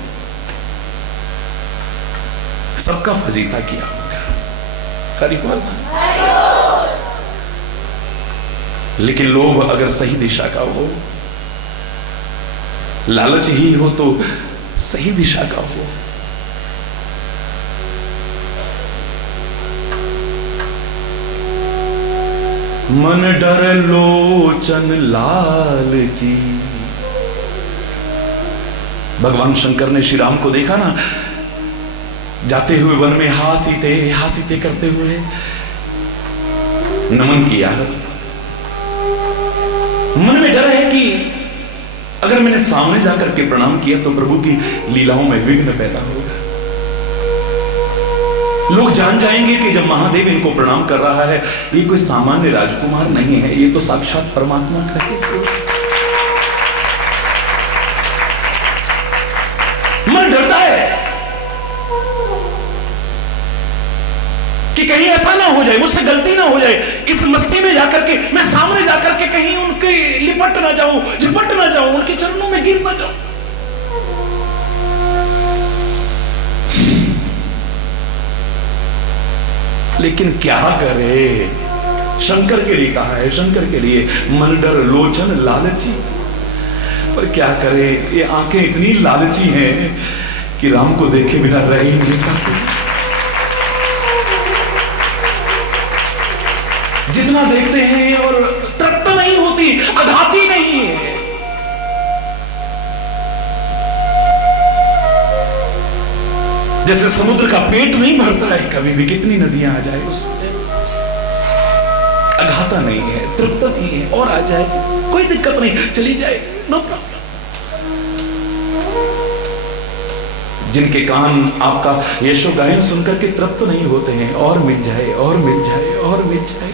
सबका फजीता किया होगा। लेकिन लोभ अगर सही दिशा का हो, लालच ही हो तो सही दिशा का हो। मन डर लोचन लालची। भगवान शंकर ने श्री राम को देखा ना, जाते हुए वन में हासीते करते हुए नमन किया। मन में डर है कि अगर मैंने सामने जाकर के प्रणाम किया तो प्रभु की लीलाओं में विघ्न पैदा होगा। लोग जान जाएंगे कि जब महादेव इनको प्रणाम कर रहा है, ये कोई सामान्य राजकुमार नहीं है, ये तो साक्षात परमात्मा का ही स्वरूप। मन डरता है कि कहीं ऐसा ना हो जाए, मुझसे गलती ना हो जाए, इस मस्ती में जाकर के मैं सामने जाकर के कहीं उनके लिपट ना जाऊं, झपट ना जाऊं, उनके चरणों में गिर ना जाऊं। लेकिन क्या करे, शंकर के लिए कहा है, शंकर के लिए मन डर लोचन लालची। पर क्या करे, ये आंखें इतनी लालची हैं कि राम को देखे बिना रह ही नहीं पाते। जितना देखते हैं और तृप्त नहीं होती, अघाती नहीं है। जैसे समुद्र का पेट नहीं भरता है कभी भी, कितनी नदियां आ जाए उससे अघाता नहीं है, तृप्त नहीं है, और आ जाए कोई दिक्कत नहीं, चली जाए, नो प्रॉब्लम। जिनके कान आपका यशो गायन सुनकर के तृप्त नहीं होते हैं, और मिल जाए और मिल जाए और मिल जाए।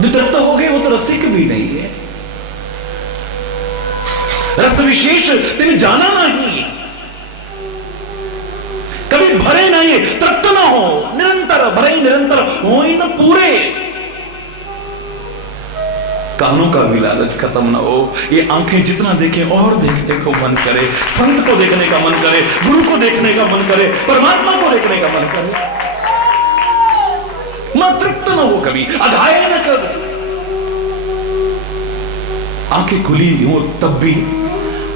जो तृप्त हो गए वो तो रसिक भी नहीं है, रस विशेष तेने जाना नहीं, कभी भरे नहीं, तृप्त ना हो, निरंतर भरे निरंतर हो ही ना पूरे। कानों का भी लालच खत्म ना हो, ये आंखें जितना देखें और देखने को मन करे, संत को देखने का मन करे, गुरु को देखने का मन करे, परमात्मा को देखने का मन करे। मन तृप्त ना हो कभी, अघाए न कर। आंखें खुली हो तब भी,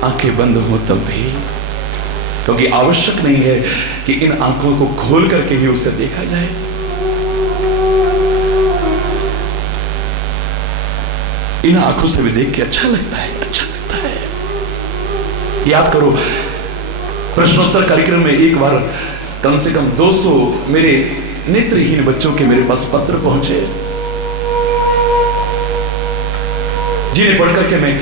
आंखें बंद हो तब भी, क्योंकि आवश्यक नहीं है कि इन आंखों को खोल करके ही उसे देखा जाए। इन आंखों से भी देख के अच्छा लगता है, अच्छा लगता है। याद करो, प्रश्नोत्तर कार्यक्रम में एक बार कम से कम 200 मेरे नेत्रहीन बच्चों के मेरे पास पत्र पहुंचे, जिन्हें पढ़कर के मैं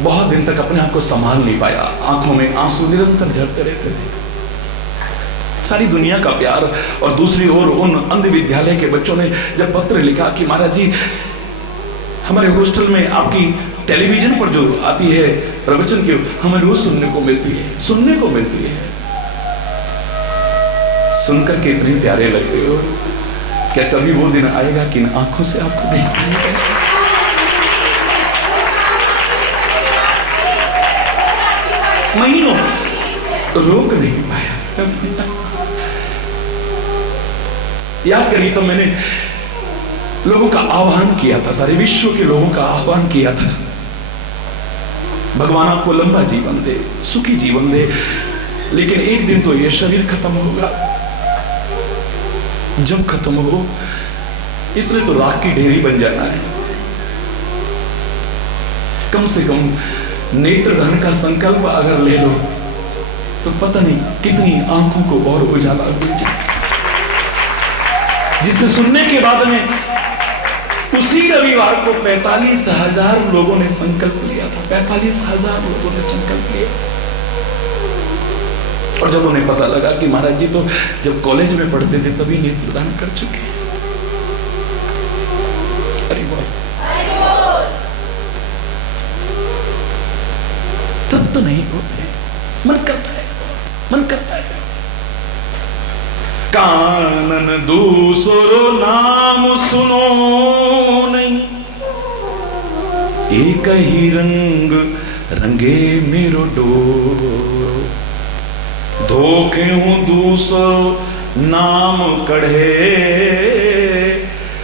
बहुत दिन तक अपने आप को संभाल नहीं पाया। आंखों में आंसू निरंतर झरते रहते थे। सारी दुनिया का प्यार, और दूसरी ओर उन अंध विद्यालय के बच्चों ने जब पत्र लिखा कि महाराज जी, हमारे हॉस्टल में आपकी टेलीविजन पर जो आती है प्रवचन की, हमें रोज सुनने को मिलती है। सुनकर के इतने प्यारे लगते हो। क्या कभी वो दिन आएगा कि इन आंखों से आपको देख पाएंगे? महीनों रोक नहीं पाया। याद करिए, तो मैंने लोगों का आह्वान किया था, सारे विश्व के लोगों का आह्वान किया था, भगवान आपको लंबा जीवन दे, सुखी जीवन दे, लेकिन एक दिन तो ये शरीर खत्म होगा। जब खत्म हो, इसलिए तो राख की ढेरी बन जाना है। कम से कम नेत्रदान का संकल्प अगर ले लो तो पता नहीं कितनी आंखों को और उजाला मिल जाए, जिसे सुनने के बाद में उसी रविवार को 45,000 लोगों ने संकल्प लिया था। 45,000 लोगों ने संकल्प लिया। और जब उन्हें पता लगा कि महाराज जी तो जब कॉलेज में पढ़ते थे तभी नेत्रदान कर चुके हैं। अरे वाह, तब तो नहीं होते, मन करता है। कानन दूसरो नाम सुनो नहीं, एक ही रंग रंगे मेरो डोर। धोखे हूं दूसरो नाम कढ़े,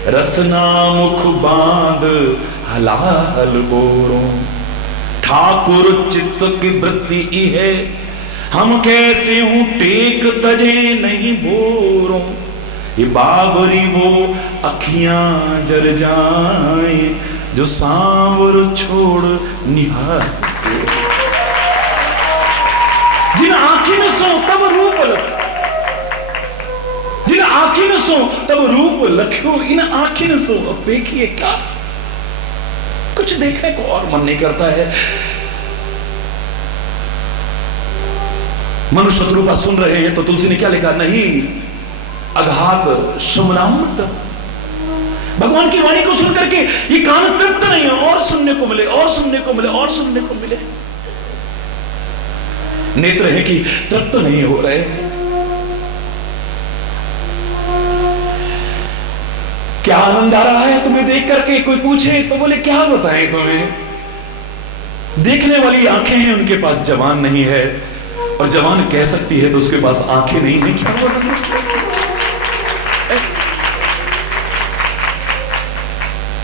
रसना मुख बांध हलाल बोरो। ठाकुर चित्त की वृत्ति है, हम कैसे हूं टेक तजे नहीं बोरो। ये बाबरी वो अखियां जल जाए, जो सांवर छोड़ निहार। जिन आंखी में सो तब रूप लखो, जिन आंखी में सो तब रूप लखो, इन आंखी में सो अब देखिए क्या, कुछ देखने को और मन नहीं करता है। मनुष्य शत्रुपा सुन रहे हैं तो तुलसी ने क्या लिखा? नहीं अघात शुभनामृत। भगवान की वाणी को सुन करके ये कान तृप्त नहीं है, और सुनने को मिले, और सुनने को मिले, और सुनने को मिले। नेत्र है कि तृप्त नहीं हो रहे। क्या आनंद आ रहा है तुम्हें देख करके? कोई पूछे तो बोले क्या बताएं तुम्हें। देखने वाली आंखें हैं, उनके पास जवान नहीं है, और जवान कह सकती है तो उसके पास आंखें नहीं है। क्या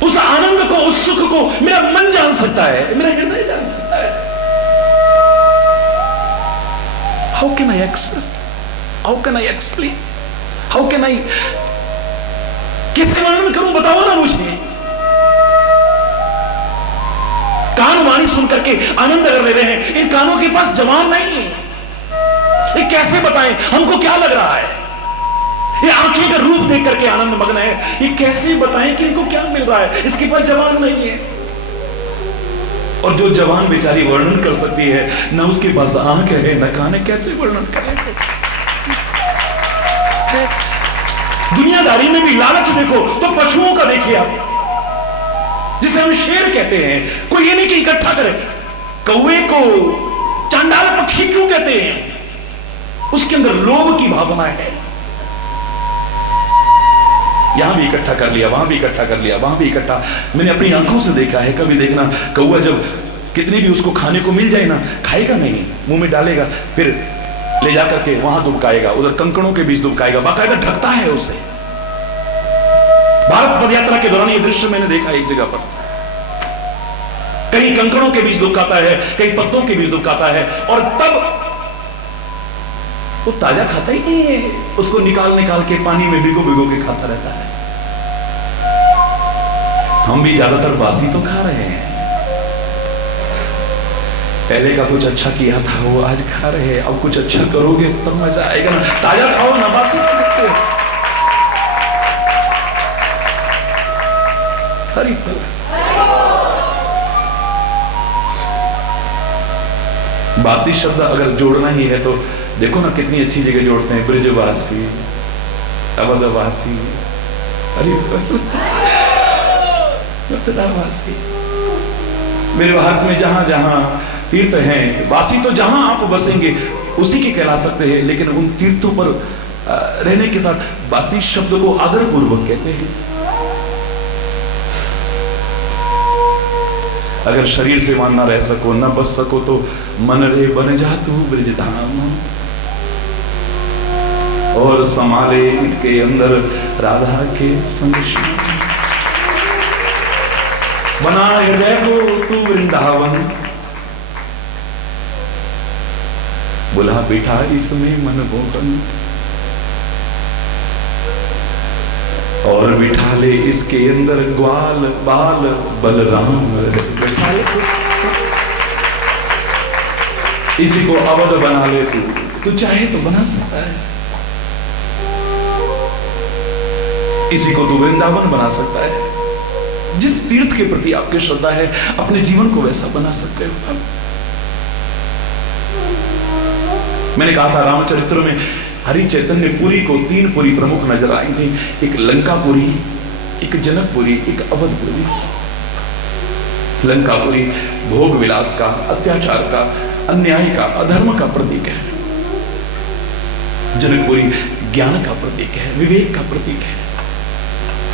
उस आनंद को, उस सुख को मेरा मन जान सकता है, मेरा हृदय जान सकता है। How can I express, how can I explain, how can I, कैसे वर्णन करूं? बताओ ना मुझे। कान वाणी सुन करके आनंद कर ले रहे हैं, इन कानों के पास जवान नहीं है। ये कैसे बताएं हमको क्या लग रहा है? ये आंखें का रूप देख करके आनंद मग्न है, ये कैसे बताएं कि इनको क्या मिल रहा है? इसके पास जवान नहीं है। और जो जवान बेचारी वर्णन कर सकती है, ना उसके पास आंख है न कान है, कैसे वर्णन करेंगे? दुनियादारी में भी लालच देखो तो पशुओं का देखिए आप, जिसे हम शेर कहते हैं। कोई ये नहीं कि इकट्ठा करे। कौवे को चांडाल पक्षी क्यों कहते हैं? उसके अंदर लोभ की भावना है। यहां भी इकट्ठा कर लिया, वहां भी इकट्ठा कर लिया, वहां भी इकट्ठा। मैंने अपनी आंखों से देखा है। कभी देखना कौवा जब कितनी भी उसको खाने को मिल जाए ना, खाएगा नहीं, मुंह में डालेगा, फिर ले जाकर के वहां दुबकाएगा, उधर कंकड़ों के बीच दुबकाएगा, बाकायदा ढकता है उसे। भारत पदयात्रा के दौरान ये दृश्य मैंने देखा एक जगह पर। कहीं कंकड़ों के बीच दुबकाता है, कहीं पत्तों के बीच दुबकाता है, और तब वो ताजा खाता ही नहीं है, उसको निकाल निकाल के पानी में भिगो भिगो के खाता रहता है। हम भी ज्यादातर बासी तो खा रहे हैं। पहले का कुछ अच्छा किया था वो आज खा रहे हैं, अब कुछ अच्छा करोगे तब मजा आएगा ना। ताजा खाओ ना, बासी खा सकते हो। हरी बासी शब्द अगर जोड़ना ही है तो देखो ना कितनी अच्छी जगह जोड़ते हैं, ब्रजवासी, अवधवासी, मथुरावासी। मेरे भारत में जहां जहां तीर्थ हैं, वासी तो जहां आप बसेंगे उसी के कहला सकते हैं, लेकिन उन तीर्थों पर रहने के साथ वासी शब्द को आदरपूर्वक कहते हैं। अगर शरीर से वहां न रह सको, न बस सको, तो मन रे बन जा तू ब्रजधाम, और संभाले इसके अंदर राधा के संग श्याम। बना हृदय को तू वृंदावन, बुला बैठा इसमें मन मोहन, और बिठा ले इसके अंदर ग्वाल बाल बलराम। इसी को अवध बना ले तू चाहे तो बना सकता है। इसी को तू वृंदावन बना सकता है। जिस तीर्थ के प्रति आपकी श्रद्धा है, अपने जीवन को वैसा बना सकते हो। मैंने कहा था रामचरित्र में हरि चैतन्य पुरी को 3 पुरी प्रमुख नजर आई थी, एक लंकापुरी, एक जनकपुरी, एक अवधपुरी। लंकापुरी भोग विलास का, अत्याचार का, अन्याय का, अधर्म का प्रतीक है। जनकपुरी ज्ञान का प्रतीक है, विवेक का प्रतीक है।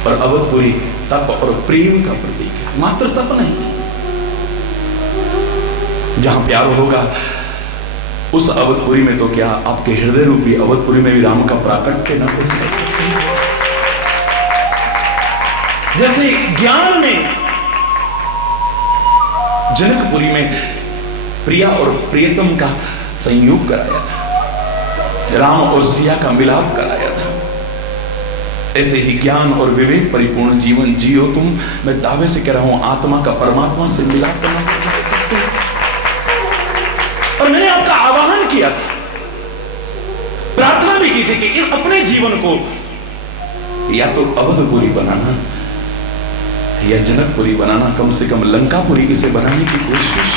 और अवधपुरी तप और प्रेम का प्रतीक है। मात्र तप नहीं, जहां प्यार होगा उस अवधपुरी में तो क्या, आपके हृदय रूपी अवधपुरी में भी राम का प्राकट्य न हो। जैसे ज्ञान में जनकपुरी में प्रिया और प्रियतम का संयोग कराया था, राम और सिया का मिलाप कराया था, ऐसे ही ज्ञान और विवेक परिपूर्ण जीवन जियो तुम। मैं दावे से कह रहा हूं, आत्मा का परमात्मा से मिलाप करना। और मैंने आपका आह्वान किया था, प्रार्थना भी की थी कि अपने जीवन को या तो अवधपुरी बनाना या जनकपुरी बनाना, कम से कम लंकापुरी इसे बनाने की कोशिश।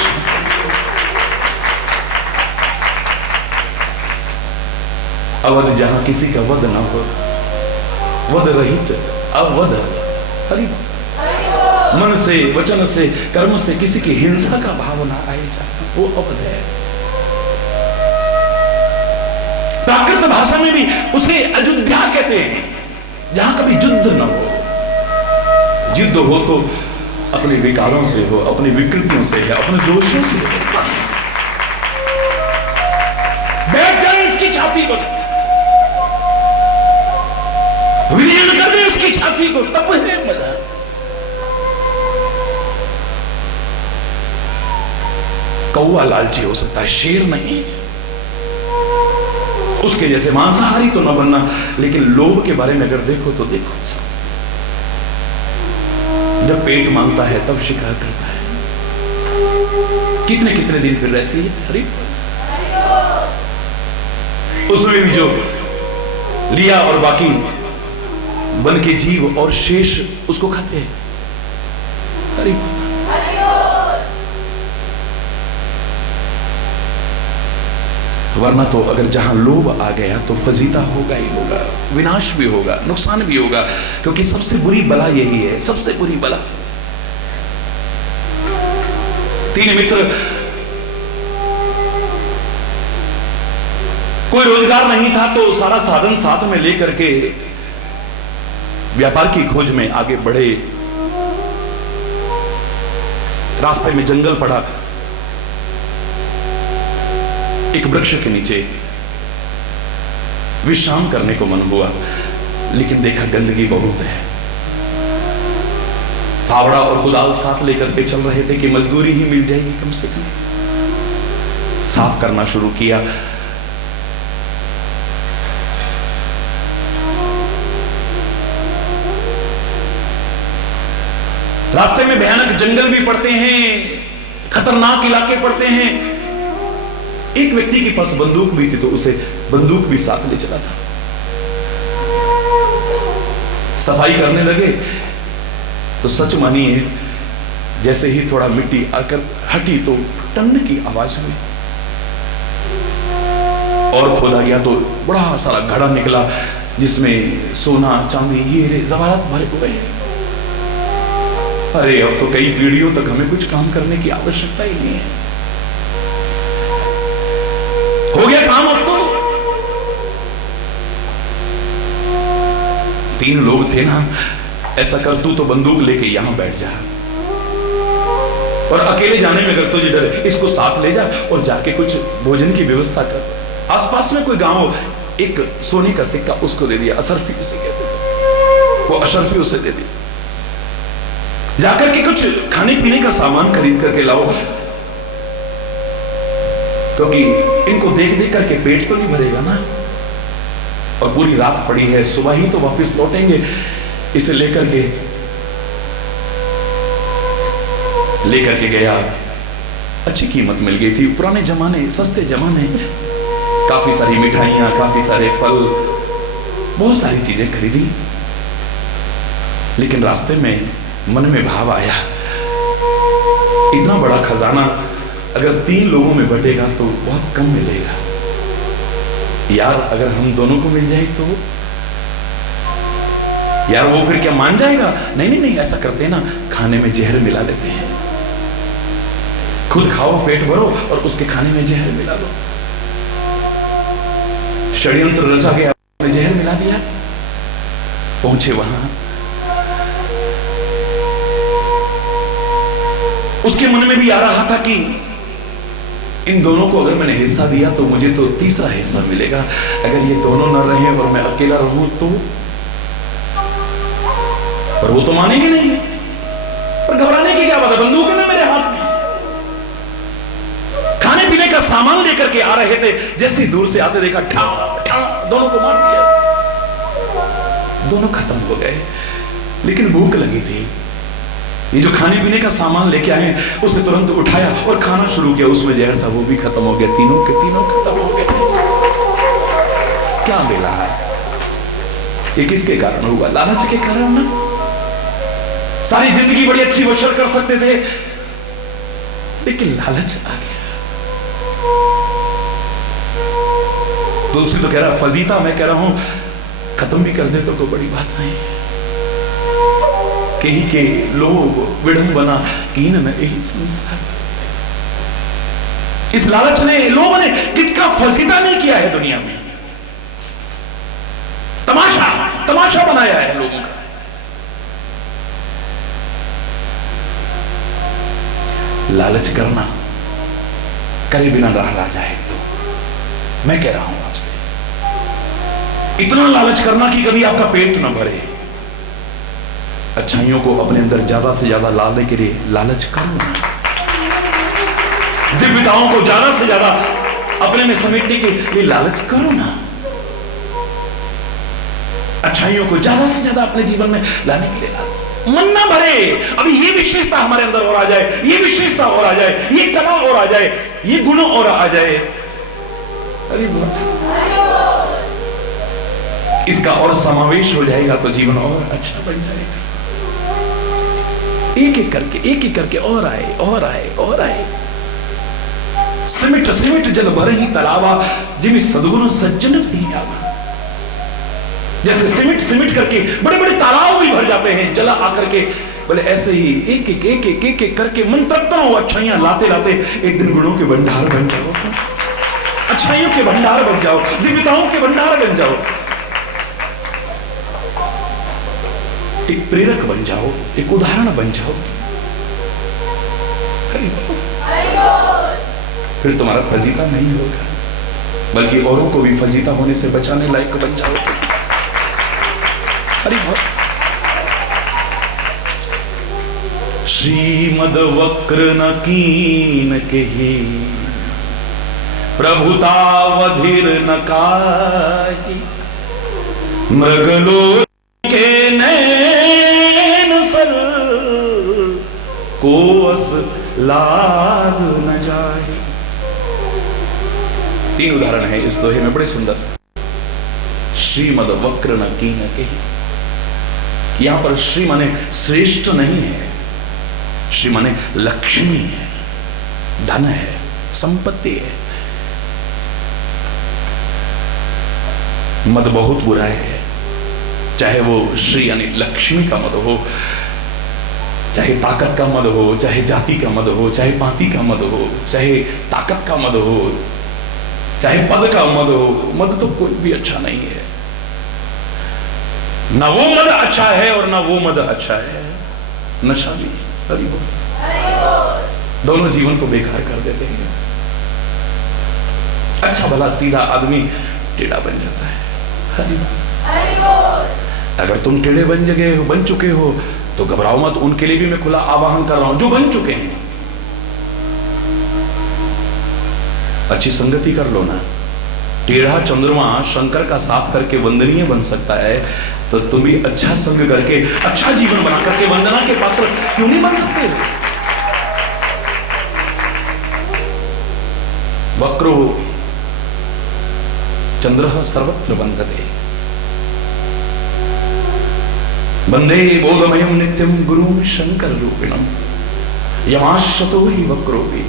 अवध जहां किसी का वध ना हो, वध रहित अवध, हरि मन से, वचन से, कर्म से किसी की हिंसा का भाव ना आए जाए, वो अवध है। प्राकृत भाषा में भी उसे अयोध्या कहते हैं, जहां कभी युद्ध न हो। युद्ध हो तो अपने विकारों से हो, अपनी विकृतियों से है, अपने दोषों से हो। बस बैठ जाए इसकी छाती पर, विलीन कर दे उसकी छाती को, तब है मजा। कौवा लालची हो सकता है, शेर नहीं। उसके जैसे मांसाहारी तो न बनना, लेकिन लोभ के बारे में अगर देखो तो देखो, जब पेट मांगता है तब शिकार करता है। कितने कितने दिन फिर ऐसी है। हरि उसमें भी जो लिया और बाकी बन के जीव और शेष उसको खाते हैं। हरि वरना तो अगर जहां लोभ आ गया तो फजीता होगा ही होगा, विनाश भी होगा, नुकसान भी होगा, क्योंकि सबसे बुरी बला यही है, सबसे बुरी बला। 3 मित्र, कोई रोजगार नहीं था तो सारा साधन साथ में लेकर के व्यापार की खोज में आगे बढ़े। रास्ते में जंगल पड़ा, एक वृक्ष के नीचे विश्राम करने को मन हुआ, लेकिन देखा गंदगी बहुत है। फावड़ा और कुदाल साथ लेकर के चल रहे थे कि मजदूरी ही मिल जाएगी कम से कम। साफ करना शुरू किया। रास्ते में भयानक जंगल भी पड़ते हैं, खतरनाक इलाके पड़ते हैं। एक व्यक्ति के पास बंदूक भी थी तो उसे बंदूक भी साथ ले चला था। सफाई करने लगे तो सच मानिए, जैसे ही थोड़ा मिट्टी आकर हटी तो टन की आवाज हुई और खोदा गया तो बड़ा सारा घड़ा निकला जिसमें सोना, चांदी, हीरे, जवाहरात भरे हुए हैं। अरे अब तो कई पीढ़ियों तक हमें कुछ काम करने की आवश्यकता ही नहीं है, हो गया काम। अब तो 3 लोग थे ना, ऐसा कर तू तो बंदूक लेके यहां बैठ जा और अकेले जाने में अगर तुझे डर है, इसको साथ ले जा और जाके कुछ भोजन की व्यवस्था कर। आसपास में कोई गांव, एक सोने का सिक्का उसको दे दिया, अशरफी उसे कहते थे, वो अशरफी उसे दे दिया। जाकर के कुछ खाने पीने का सामान खरीद करके लाओ, क्योंकि इनको देख देख करके पेट तो नहीं भरेगा ना, और पूरी रात पड़ी है, सुबह ही तो वापस लौटेंगे। इसे लेकर के गया, अच्छी कीमत मिल गई थी। पुराने जमाने, सस्ते जमाने, काफी सारी मिठाइयां, काफी सारे फल, बहुत सारी चीजें खरीदी। लेकिन रास्ते में मन में भाव आया, इतना बड़ा खजाना अगर 3 लोगों में बटेगा तो बहुत कम मिलेगा यार। अगर हम दोनों को मिल जाए तो यार वो फिर क्या मान जाएगा? नहीं, ऐसा करते हैं ना, खाने में जहर मिला लेते हैं, खुद खाओ, पेट भरो और उसके खाने में जहर मिला लो। षड्यंत्र रचा गया, जहर मिला दिया। पहुंचे वहां, उसके मन में भी आ रहा था कि इन दोनों को अगर मैंने हिस्सा दिया तो मुझे तो तीसरा हिस्सा मिलेगा, अगर ये दोनों न रहे और मैं अकेला रहूं तो। पर वो तो मानेंगे नहीं, पर घबराने की क्या बात है, बंदूक है ना मेरे हाथ में। खाने पीने का सामान लेकर के आ रहे थे, जैसे ही दूर से आते देखा, ठा ठा दोनों को मार दिया। दोनों खत्म हो गए, लेकिन भूख लगी थी। ये जो खाने पीने का सामान लेके आए उसे तुरंत उठाया और खाना शुरू किया, उसमें जहर था, वो भी खत्म हो गया। तीनों के तीनों खत्म हो गए। क्या मिला है? ये किसके कारण हुआ? लालच के कारण ना। सारी जिंदगी बड़ी अच्छी बशर कर सकते थे, लेकिन लालच आ गया। तुलसी तो कह रहा फजीता, मैं कह रहा हूं खत्म भी कर दे तो कोई बड़ी बात नहीं। कहीं के लोग विडंबना कीन न यही संसार। इस लालच ने, लोगों ने किसका फजीता नहीं किया है दुनिया में। तमाशा बनाया है लोगों का। लालच करना करे बिना रह जाए तो मैं कह रहा हूं आपसे, इतना लालच करना कि कभी आपका पेट ना भरे। अच्छाइयों को अपने अंदर ज्यादा से ज्यादा लाने के लिए लालच करो। दिव्यताओं को ज्यादा से ज्यादा अपने में समेटने के लिए लालच करो ना। अच्छाइयों को ज्यादा से ज्यादा अपने जीवन में लाने के लिए लालच। मन ना भरे, अभी ये विशेषता हमारे अंदर और आ जाए, ये विशेषता और आ जाए, ये कला और आ जाए, ये गुण और आ जाए। अरे इसका और समावेश हो जाएगा तो जीवन और अच्छा बन जाएगा। एक एक करके और आए। सिमट सिमट जल भर ही तलावा, जिम सदगुरु सज्जन नहीं आवा। जैसे सिमट करके बड़े बड़े तालाब भी भर जाते हैं जला आकर के, बोले ऐसे ही एक एक करके मन तृप्त हो, अच्छाइयां लाते लाते एक दिन गुणों के भंडार बन जाओ, अच्छाइयों के भंडार बन जाओ, दिव्यताओं के भंडार बन जाओ, एक प्रेरक बन जाओ, एक उदाहरण बन जाओ। फिर तुम्हारा फजीता नहीं होगा, बल्कि औरों को भी फजीता होने से बचाने लायक बन जाओ। श्रीमद वक्र न कीन केहि, प्रभुतावधिर न काहि, मृगलोक के नैन सर बस लाग न जाए। 3 उदाहरण है इस दोहे में बड़े सुंदर। श्रीमद वक्र न की न कही। यहां पर श्री माने श्रेष्ठ नहीं है, श्री माने लक्ष्मी है, धन है, संपत्ति है। मद बहुत बुरा है, चाहे वो श्री यानी लक्ष्मी का मद हो, चाहे ताकत का मद हो, चाहे जाति का मद हो, चाहे पाति का मद हो, चाहे ताकत का मद हो, चाहे पद का मद हो। मद तो कोई भी अच्छा नहीं है। ना वो मद अच्छा है और ना वो मद अच्छा है। नशा भी, हरि बोल, दोनों जीवन को बेकार कर देते हैं। अच्छा भला सीधा आदमी टेढ़ा बन जाता है। हरि बोल। अगर तुम टेढ़े बन चुके हो तो घबराओ मत, उनके लिए भी मैं खुला आवाहन कर रहा हूं जो बन चुके हैं। अच्छी संगति कर लो ना। टेढ़ा चंद्रमा शंकर का साथ करके वंदनीय बन सकता है, तो तुम भी अच्छा संग करके, अच्छा जीवन बना करके वंदना के पात्र क्यों नहीं बन सकते? वक्रो चंद्रः सर्वत्र वंदते, वंदे बोधमयं नित्यं गुरुं शंकर रूपिणं, यमाश्रतो हि वक्रो भी